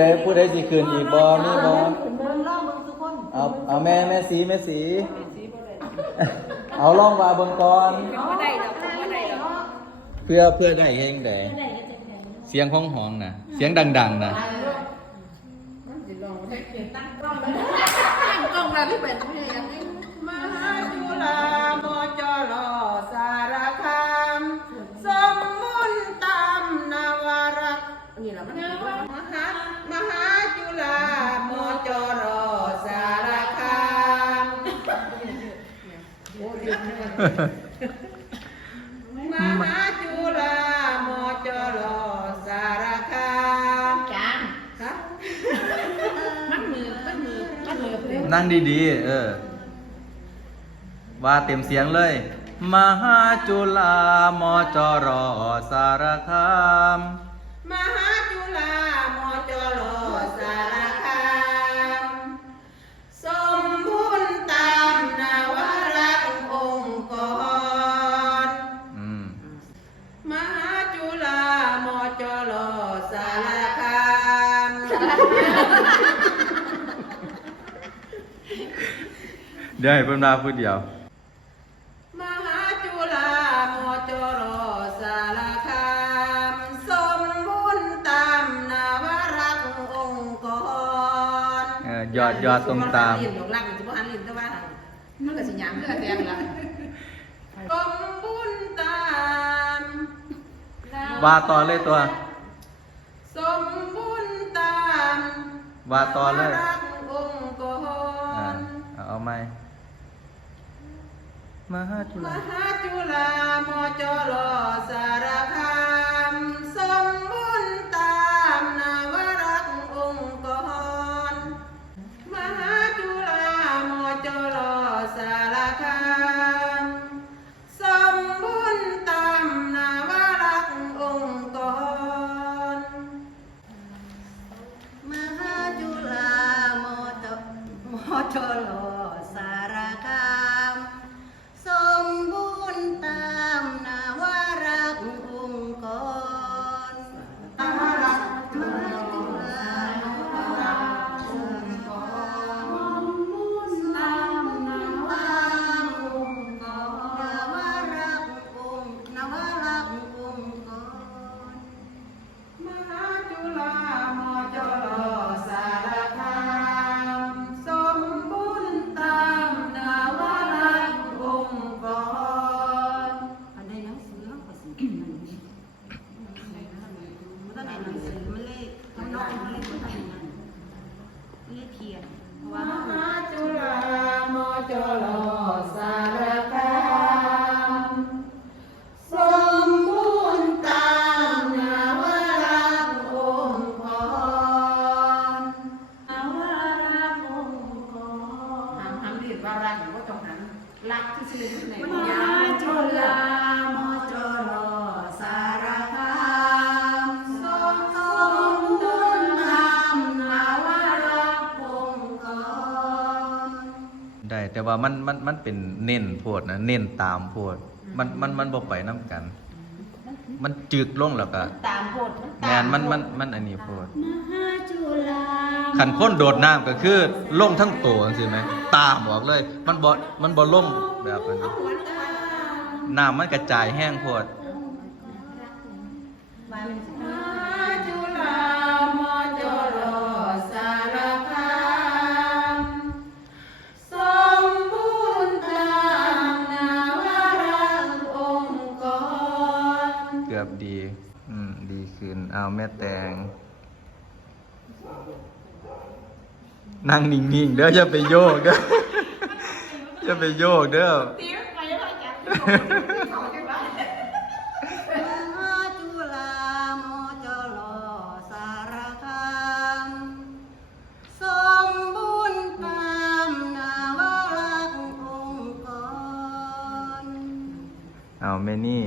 ใดผู้ใดสิคืนอีกบ่มีบ่เอาเอาแม่แม่สีแม่สี เอาลองว่าเบิ่งก่อนบ่ได้ดอกบ่ได้ดอกเพื่อเพื่อได้เฮงได้เสียงของหองน่ะเสียงดัง ๆน่ะ หามหาจุฬามจรสารคามมหาจุฬามจรสารคามจานฮะมันมือมันมือมันมือเปล่านั่งดีๆ เออ ว่าเต็มเสียงเลย มหาจุฬามจรสารคาม เดี๋ยวให้เพิ่นมาพูดเดียว มหาจุฬามจรสารคามสมบูรณ์ตามนวรัตน์องค์กรเออยอดยอดตรงตาม ลิ้นดอกลักสิบ่หันลิ้นแต่ว่ามันก็สิหยังเพื่อแทนละสมบูรณ์ตาม ว่าต่อเลยตัวส ว่าต่อเลยนวรัตน์องค์กอ่ารเอาเอาไหมมหาจุมฬาหาจุฬามจรสารคามสมบู แต่ว่ามันมันมันเป็นเน้นโพดนะเน้นตามโพดมันมันมันบ่ไปนํกัน มันจึกลงแล้วก็ตามโพดมันแมตามนมันมันมันอันนี้โพดมหาจุฬาขันคนโดดน้ำก็คือลงทั้งตัวจังซี่ไหมตามบอกเลย มันบ่มันบ่ล่มแบบนั้นน้ำมันกระจายแห้งโพด มดีขึ้นเอาแม่แตง นั่งนิ่งๆ เด้ออย่าไปโยกเด้ออย่าไปโยกเด้อ ตีมันไปแล้วจับเขาจังไรมหาจุฬามจรสารคามสมบูรณ์ตามนาวรักษ์องค์กร เอาแม่นี่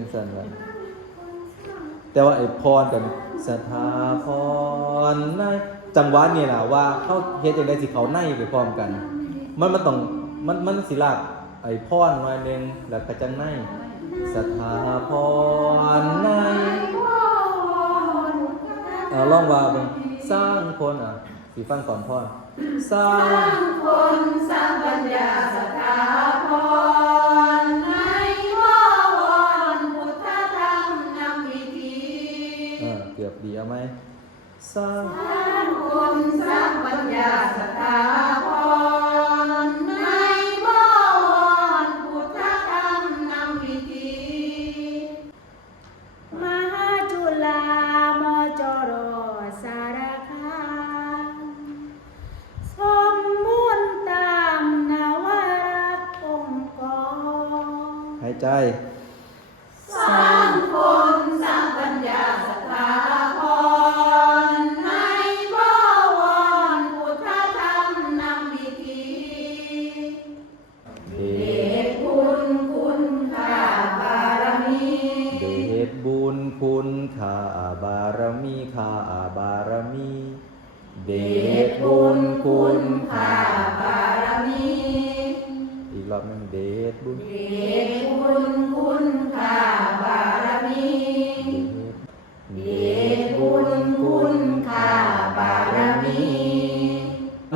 ็นสันละแต่ว่าไอ้พรกันสถาพรในจังหวะนี่ล่ะว่าเขาเฮ็ดจังได๋สิเขาในไปพร้อมกัน มันมันต้องมันมันสิลากไอ้พรหน่อยหนึงแล้วก็จังในสถาพรในอ่าลองว่าเบิ่งสร้างคนอะสิฟังก่อนพรสร้างคนสร้างปัญญาสถาพร สร้ อีกรอบหนึงเดชบุญเดชบุญคุณค่าบารมีเดชบุญคุณค่าบารมี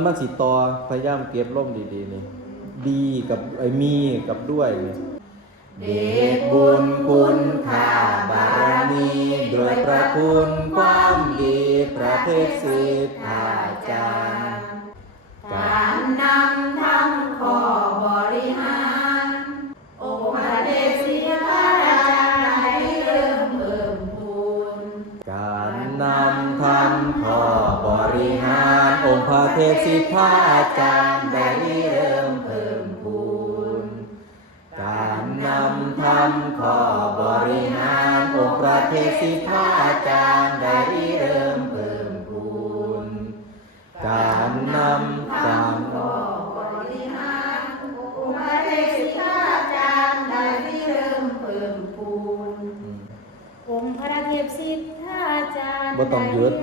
มันสิต่อพยายามเก็บร่มดีๆนี่ดีกับไอ้มีกับด้วยนี่เดชบุญคุณค่าบารมีด้วยพระคุณความดีพระเทพสิทธาจารย์การ นำทำข้อบริหารองค์พระเดชสิทธาจารย์ได้เริ่มเพิ่มพูนการนำทำข้อบริหาร องค์พระเทพสิทธาจารย์ได้เริ่ม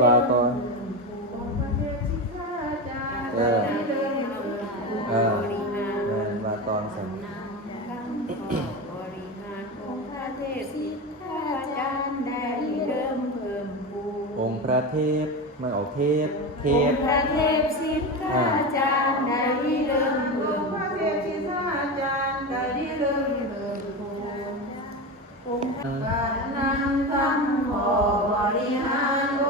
ต้องยืดว่าก่อนเดชสิทธาจารย์เออได้เริ่มเพิ่มพูนเออม่นว่าตอนสั่นบริหารองค์พระเทพสิทธาจารย์ได้เริ่มเพิ่มพูองค์พระเทพมันออกเทพเทองพค์พระเทพสิทธาจารย์ได้เริ่มเพิ่มพระเทพสิทธาจารย์ได้เริ่มเริ่มพูนองค์การนำทำขอบริหาร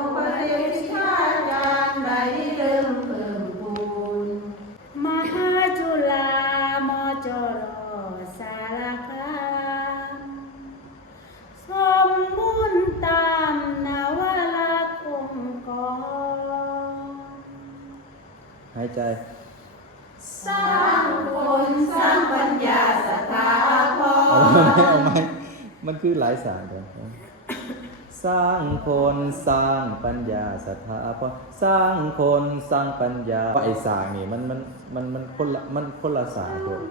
ายใจ สร้างคนสร้างปัญญาสถาพเอารไหมเอาไหมมันคือหลายสารเดียวสร้างคนสร้างปัญญาสถาพรสร้างคนสร้างปัญญาว่าไอ้สร้างนี่มันมันมันมันคนละมันคนละสารเดียว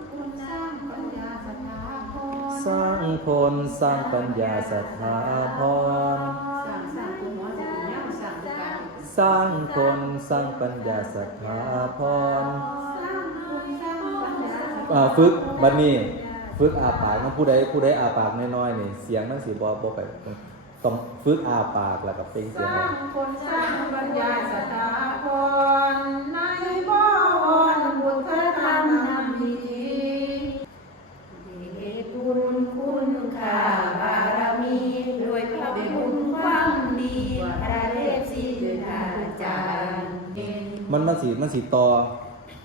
สร้างปัญญาสถาพรสร้างคนสร้างปัญญาสถาพร สร้างคนสร้างปัญญาสถาพรสร้างคนสร้างปัญญาสถาพรอ่าฝึกบัดนี้ฝึกอาปากมันผู้ใดผู้ใดอาปากน้อยๆนี่เสียงมันสิบ่บ่ไปต้องฝึกอาปากแล้วก็เปล่งสเสียงร้าออกงคนสร้างปัญญาสถาพรในบ่วรบุตรธรรมนำดีเดชบุญคุณค่าบารมีด้วยพระคุณความดีพระเทพสิทธาจารย์ มันสิมันสิต่อ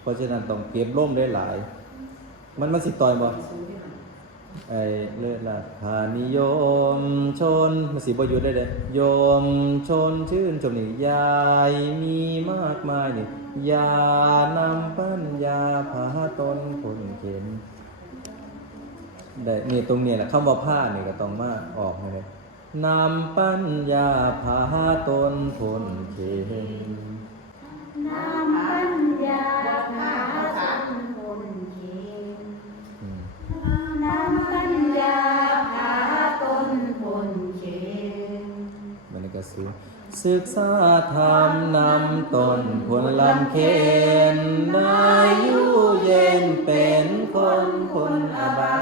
เพราะฉะนั้นต้องเก็บร่มได้หลาย มันมันสิต่อยบ่ไอ้เลือดละพานิยมชนมันสิบ่หยุดได้เด้โยมชนชื่นชมนี่ยายมีมากมายนี่ยานำปัญญาพาตนคนเข็นได้นี่ตรงนี้แหละคำว่าผ้านี่ก็ต้องมาออกให้เลยนำปัญญาพาตนทนเข็น ศึกษาธรรมนำตนผลลำเข็นได้อยู่เย็นเป็นคนคนอบา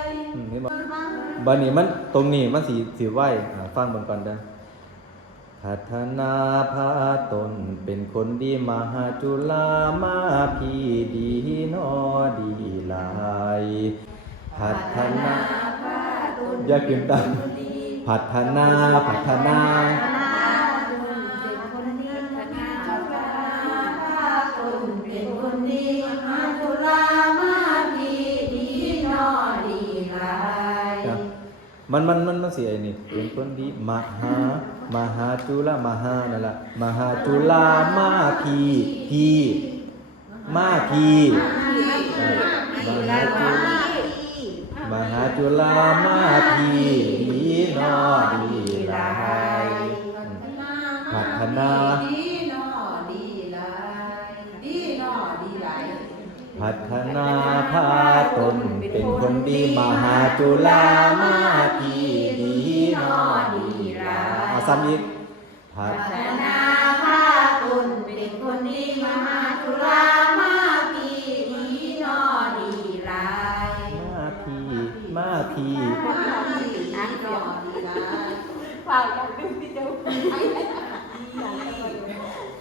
ยอืมเห็นบ่บัดนี้มันตรงนี้มันสิสิไหวฟังบิ่งก่อนเด้ พัฒนาพาตนเป็นคนดีมหาจุฬามาพีดีนอดีหลายพัฒนาอย่าเกินตังพัฒนาพัฒนา มันมันมันมันเสิไอ้นี่เป็นคนดีมหามหาจุฬามหานั่นละมหาจุฬามาพีพีมาพีมหาจุฬามหาจุฬามาพีดีนอดีลายพัฒนาดีนอดีหลายดีนอดีหลายพัฒนาพาตนเป็นคนดีมหาจุฬามาพ ซ้ำอีกพัพัฒฒนาภาตนเป็นคนดีมหาจุฬามาพีดีนอดีหลายมาพีมาพีมาดีนอดีหลายฝากอย่างดึงที่เจ้า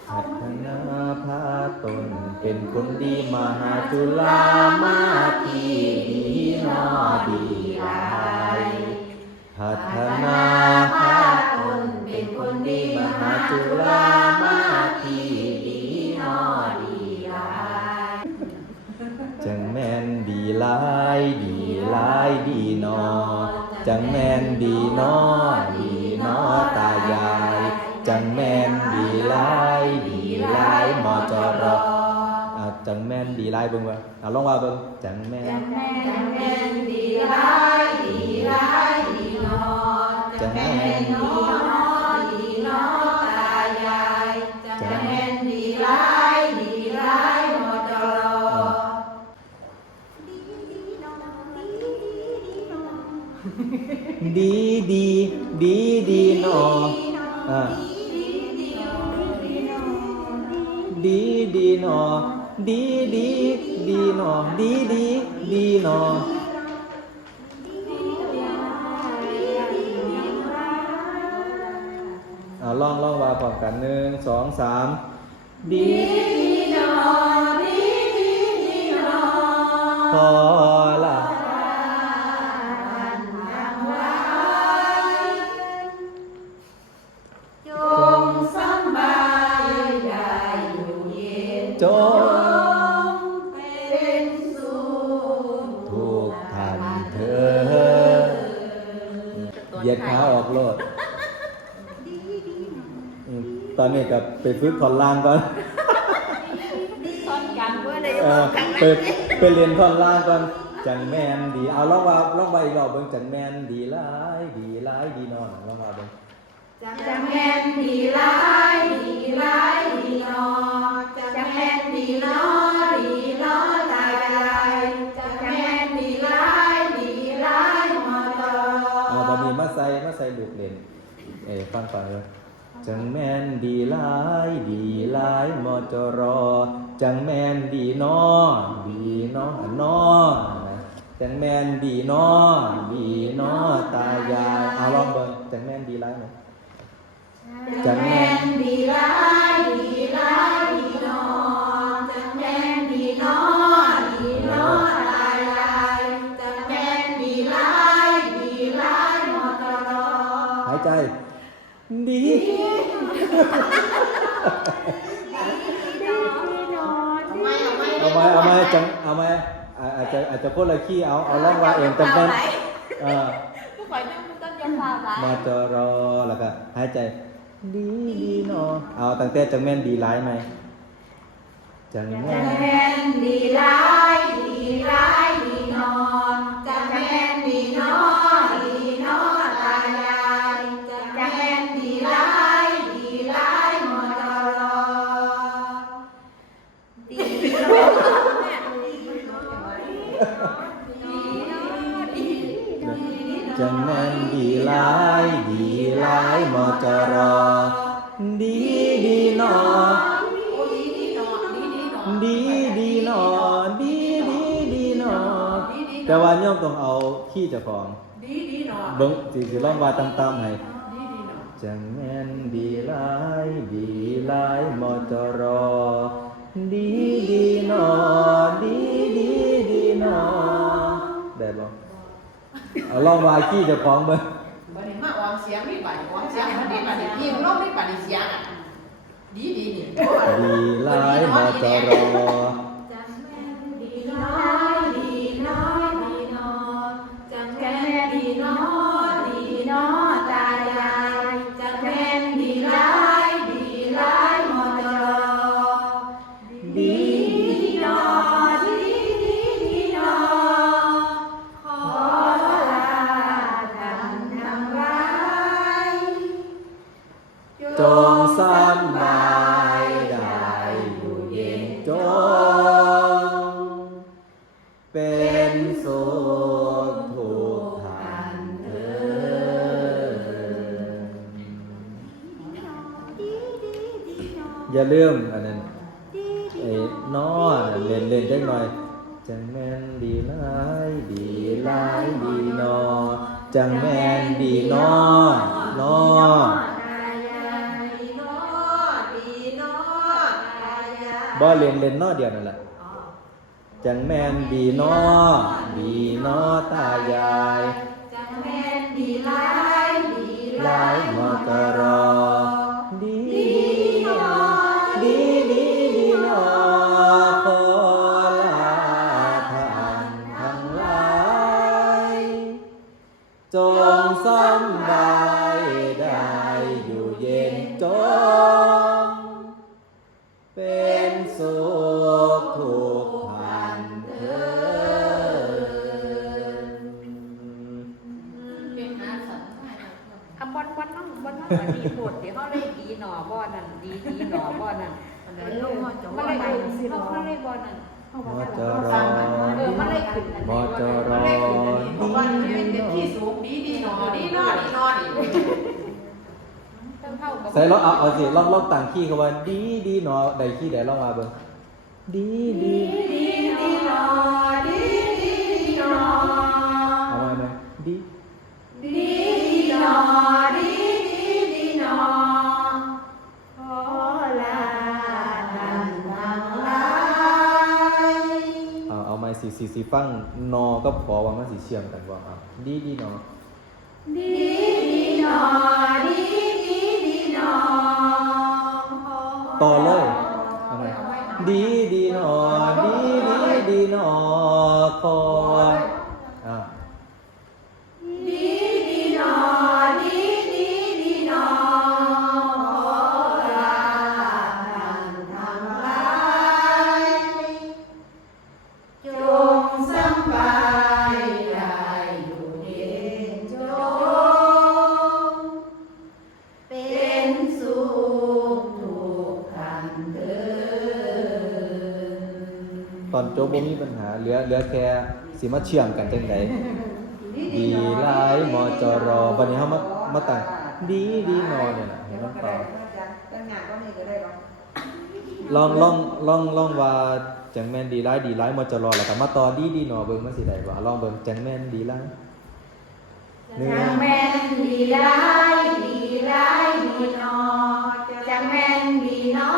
พัฒนาพาตนเป็นคนดีมหาจุฬามาพีดีนอดีพัฒนาภา มหาจุฬามาทีดีนอดีหลายจังแม่นดีหลายดีหลายดีนอจังแม่นดีนอดีนอตายายจังแม่นดีหลายดีหลายมอจรอจังแม่นดีหลายเบิ่งว่าอ่าลองว่าเบิ่งจังแม่นจังแม่นดีร้ายดีร้ายดีนอจังแม่นดีนอ ดีดีดีดีโนอ่าดีดีโนดีดีดีโนดีดีดีโนออ่าลองลองว่าพร้อมกันหนึ่งสองสามดีพ ไปฝึกท่อนล่างก่อนตอนกันเพื่อได้เออไปไปเรียนท่อนล่างก่อนจังแมนดีเอาลองว่าลองว่าอีกรอบเบิ่งจังแมนดีหลายดีหลายดีนอนลองว่าเบิ่งจังแม่นดีร้ายดีร้ายดีนอจังแม่นดีนอดีนอตายายจังแม่นดีร้ายดีร้ายมอตอเอาบัดนี้มาใส่มาใส่ลูกเล่นเอ้ยฟังฟังเลย จังแม่นดีหลายดีหลายมอจรอ จังแม่นดีนอดีนอนอจังแม่นดีนอดีนอตายายเอาลองเบิ่งจังแม่นดีหลายไหมจังแม่นดีลายดี ดีไม่เอาไม่เอาไหมเอาไหมจังเอาไหมอ่าอาจจะอาจจะคนละขี้เอาเอาลองว่าเองจังแมนเออผู้ข่อยนั่งต้นยำฟ้าหลายมาจอรอแล้วก็หายใจ ดีดีเนาะเอาตั้งแต่จังแม่นดีร้ายไหมจังแม่จันงแม่นดีร้ายดีร้ายดีนอนจังแม่นดีนอดี ดีร้ายดีร้ายมอจอรอดีดีเนาะดีดีเนาะดีดีดีนาะแต่ว่าย่อมต้องเอาขี้เจ้าของดีดีหนอเบิ้งสิสิลองว่าตามๆให้จังแม่นดีหลายดีหลายมอจรอดีดีหนอดีดีดีหนอได้บ่เอาลองวาขี้เจะพร้าขอมเบิ่ง นี่บัดนี้เสี จังแม่นดีนอนอดีนอดีนอตายายบ่เล่นเล่นนอเดียวนั่นแหละจังแม่นดีนอดีนอตายาย จังแม่นดีหลายดีหลายมกรอ ก็ดีโพดเดี๋ยวเขาเลยดีหนอบ่อนั่นดีดีหนอบ่อนั่นมันเลยลงมาจะว่าเลยไปสิเขาเขาเลยบ่อนั่นมจรออมันเลยขึ้นอันมนี้จรเพราะว่ามันเป็นที่สูงดีดีหนอดีนอดีนอดีใส่ลอเอาเอาสิลองลองต่างขี้เขาว่าดีดีเนาะใดขี้ใดลองมาเบิ่งดีดีดีดีหนอดีดีดีหนอเอามาไหมดี สีสีสีฟังนอก็พอว่ามันสีเชื่อมกันว่าอะดีดีเนาะดีดีหนอดีดีดีหนอต่อเลยเอ จังไดดีหลายมจรบัดนี้เฮามามาตั้งดีดีเนอเนี่ยน่ะให้มันต่อตั้งงานก็มีก็ได้หรอลองลองลองลองว่าจังแม่นดีร้ายดีร้ายมาจะรอแล้วก็มาต่อดีดีหนอเบิ่งมันสิได้บ่ลองเบิ่งจังแม่นดีร้ายหนึ่งจังแม่นดีร้ายดีร้ายดีหนอจังแม่นดีหนอ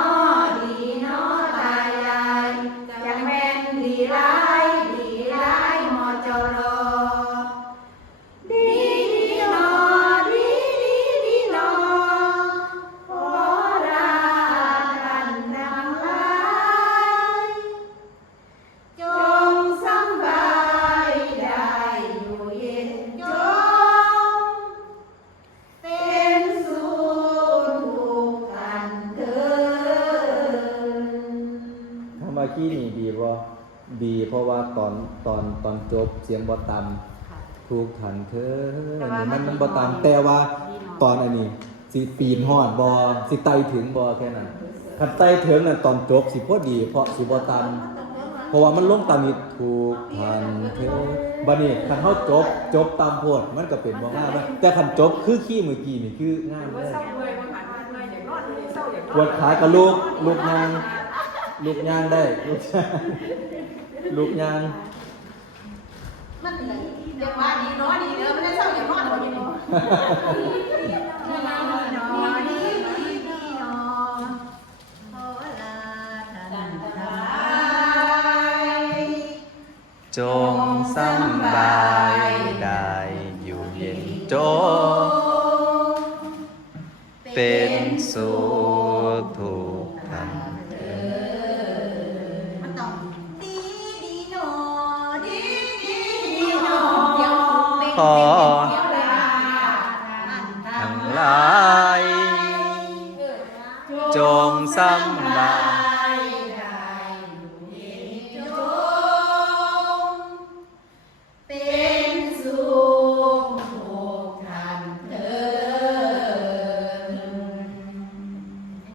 กี้นี่ดีบ่ดีเพราะว่าตอนตอนตอนจบเสียงบ่ต่ำทุกทันเธอนี่มันมันบ่ต่ำแต่ว่าตอนอันนี้สิปีนฮอดบ่สิไต่ถึงบ่แค่นั้นคันไต่ถึงนั่นตอนจบสิพอดี เพราะสิบ่ต่ำ เพราะว่ามันลงตามนี้ถูกทันเธอบัดนี้คันเฮาจบจบตามโพดมันก็เป็นบ่ง่ายนะแต่คันจบคือขี้เมื่อกี้นี่คือง่ายเลว่ายเศร้าเลยว่าหันมาเลยอย่างนอนเลยเศร้าอย่างนปอวนดขากับลูกลูกยาง ลูกยางได้ลูกยางลูกยางมันเลยเดี๋ยวมาดีเนาะดีเด้อไม่ได้เศร้าอย่างนอนหรอกอย่างนี้ดีห